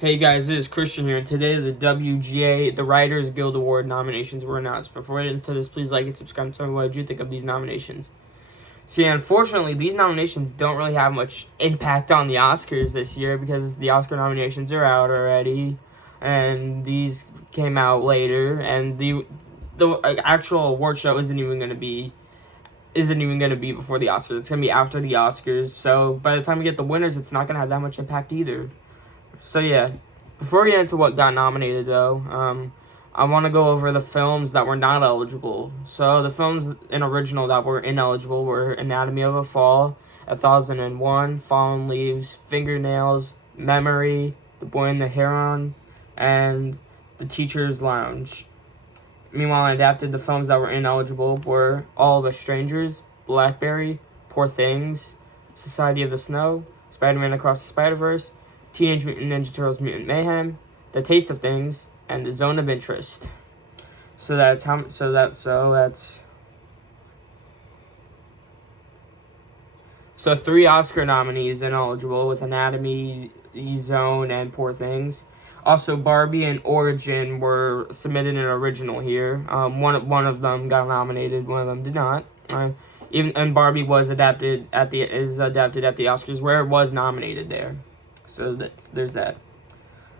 Hey guys, this is Christian here, and today the WGA, the Writers Guild Award nominations were announced. Before we get into this, please like and subscribe and tell me what you think of these nominations. See, unfortunately, these nominations don't really have much impact on the Oscars this year because the Oscar nominations are out already, and these came out later, and the actual award show isn't even going to be before the Oscars. It's going to be after the Oscars, so by the time we get the winners, it's not going to have that much impact either. So yeah, before we get into what got nominated though, I want to go over the films that were not eligible. So the films in original that were ineligible were Anatomy of a Fall, 1001, Fallen Leaves, Fingernails, Memory, The Boy and the Heron, and The Teacher's Lounge. Meanwhile, adapted, the films that were ineligible were All of Us Strangers, Blackberry, Poor Things, Society of the Snow, Spider-Man Across the Spider-Verse, Teenage Mutant Ninja Turtles Mutant Mayhem, The Taste of Things, and The Zone of Interest. So that's 3 Oscar nominees ineligible with Anatomy, Zone, and Poor Things. Also, Barbie and Origin were submitted in original here. One of them got nominated, one of them did not. And Barbie was adapted at the Oscars, where it was nominated there. So there's that.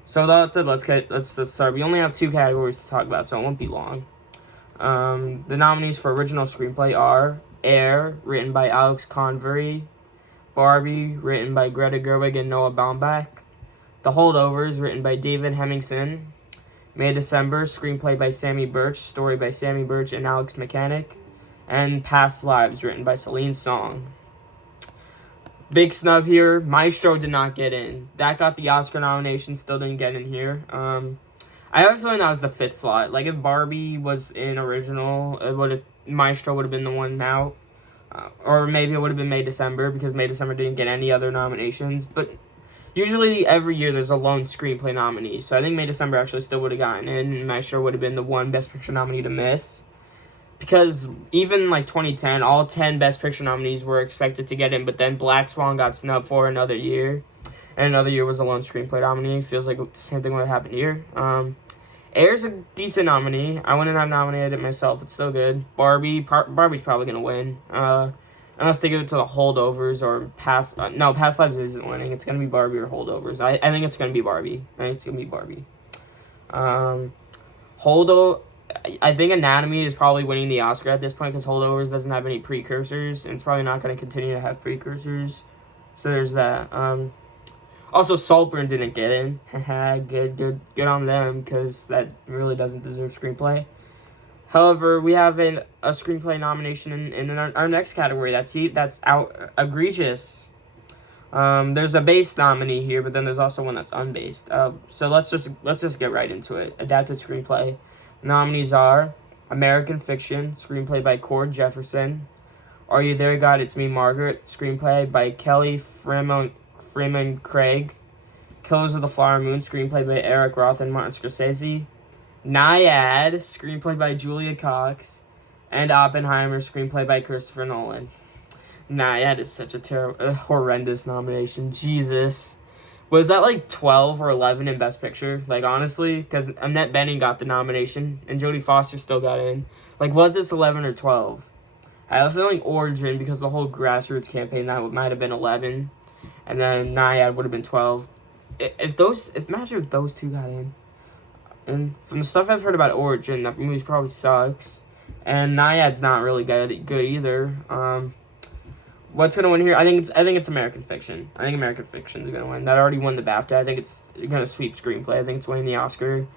So that's it. Let's start. We only have 2 categories to talk about, so it won't be long. The nominees for original screenplay are Air, written by Alex Convery; Barbie, written by Greta Gerwig and Noah Baumbach; The Holdovers, written by David Hemmingson; May December, screenplay by Sammy Birch, story by Sammy Birch and Alex Mechanic; and Past Lives, written by Celine Song. Big snub here. Maestro did not get in. That got the Oscar nomination, still didn't get in here. I have a feeling that was the 5th slot. Like, if Barbie was in original, Maestro would have been the one out. Or maybe it would have been May December, because May December didn't get any other nominations. But usually every year there's a lone screenplay nominee. So I think May December actually still would have gotten in, and Maestro would have been the one Best Picture nominee to miss. Because even like 2010, all 10 Best Picture nominees were expected to get in, but then Black Swan got snubbed for another year, and another year was a lone screenplay nominee. Feels like the same thing would have happened here. Air's a decent nominee. I wouldn't have nominated it myself. It's still good. Barbie's probably gonna win, unless they give it to The Holdovers or Past Lives isn't winning. It's gonna be Barbie or Holdovers. I think it's gonna be Barbie. I think Anatomy is probably winning the Oscar at this point because Holdovers doesn't have any precursors, and it's probably not going to continue to have precursors. So there's that. Also, Saltburn didn't get in. Good on them, because that really doesn't deserve screenplay. However, we have a screenplay nomination in our next category. That's out egregious. There's a based nominee here, but then there's also one that's unbased. So let's just get right into it. Adapted screenplay. Nominees are American Fiction, screenplay by Cord Jefferson; Are You There, God? It's Me, Margaret, screenplay by Kelly Freeman Craig; Killers of the Flower Moon, screenplay by Eric Roth and Martin Scorsese; Nyad, screenplay by Julia Cox; and Oppenheimer, screenplay by Christopher Nolan. Nyad is such a horrendous nomination. Jesus. Was that like 12 or 11 in Best Picture? Like, honestly, because Annette Bening got the nomination and Jodie Foster still got in. Like, was this 11 or 12? I have a feeling Origin, because the whole grassroots campaign, that might have been 11. And then Nyad would have been 12. Imagine if those 2 got in. And from the stuff I've heard about Origin, that movie probably sucks. And Nyad's not really good either. What's gonna win here? I think it's American Fiction. I think American Fiction is gonna win. That already won the BAFTA. I think it's gonna sweep screenplay. I think it's winning the Oscar.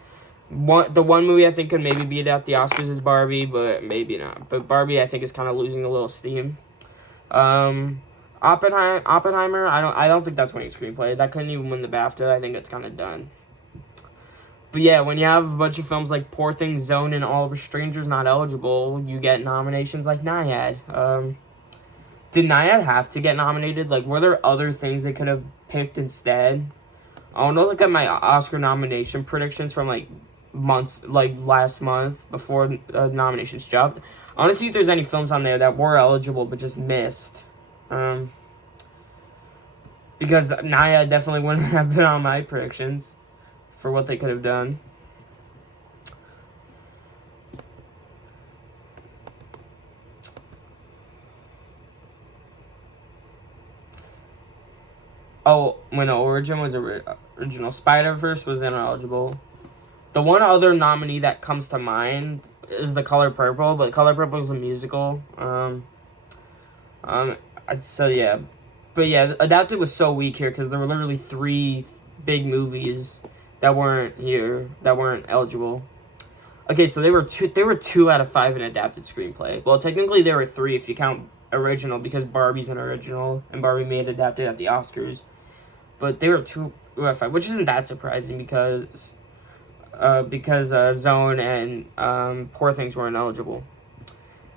The one movie I think could maybe beat out the Oscars is Barbie, but maybe not. But Barbie, I think, is kind of losing a little steam. Oppenheimer. I don't think that's winning screenplay. That couldn't even win the BAFTA. I think it's kind of done. But yeah, when you have a bunch of films like Poor Things, Zone, and All of Us Strangers not eligible, you get nominations like Nyad. Did Nyad have to get nominated? Like, were there other things they could have picked instead? I don't know, look at my Oscar nomination predictions from, like, last month before nominations dropped. I want to see if there's any films on there that were eligible but just missed. Because Nyad definitely wouldn't have been on my predictions. for what they could have done. Oh, when Origin was original, Spider-Verse was ineligible. The one other nominee that comes to mind is The Color Purple, but Color Purple is a musical. So yeah, but yeah, adapted was so weak here because there were literally 3 big movies that weren't here, that weren't eligible. Okay, so they were 2 out of 5 in adapted screenplay. Well, technically there were 3 if you count original, because Barbie's an original and Barbie made adapted at the Oscars. But they were 2 out of 5, which isn't that surprising because Zone and Poor Things weren't eligible.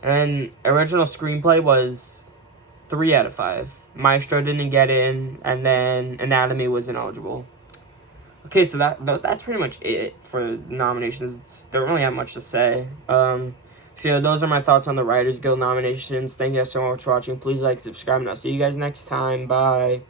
And original screenplay was 3 out of 5. Maestro didn't get in, and then Anatomy was ineligible. Okay, so that's pretty much it for nominations. Don't really have much to say. So yeah, those are my thoughts on the Writers Guild nominations. Thank you guys so much for watching. Please like, subscribe, and I'll see you guys next time. Bye.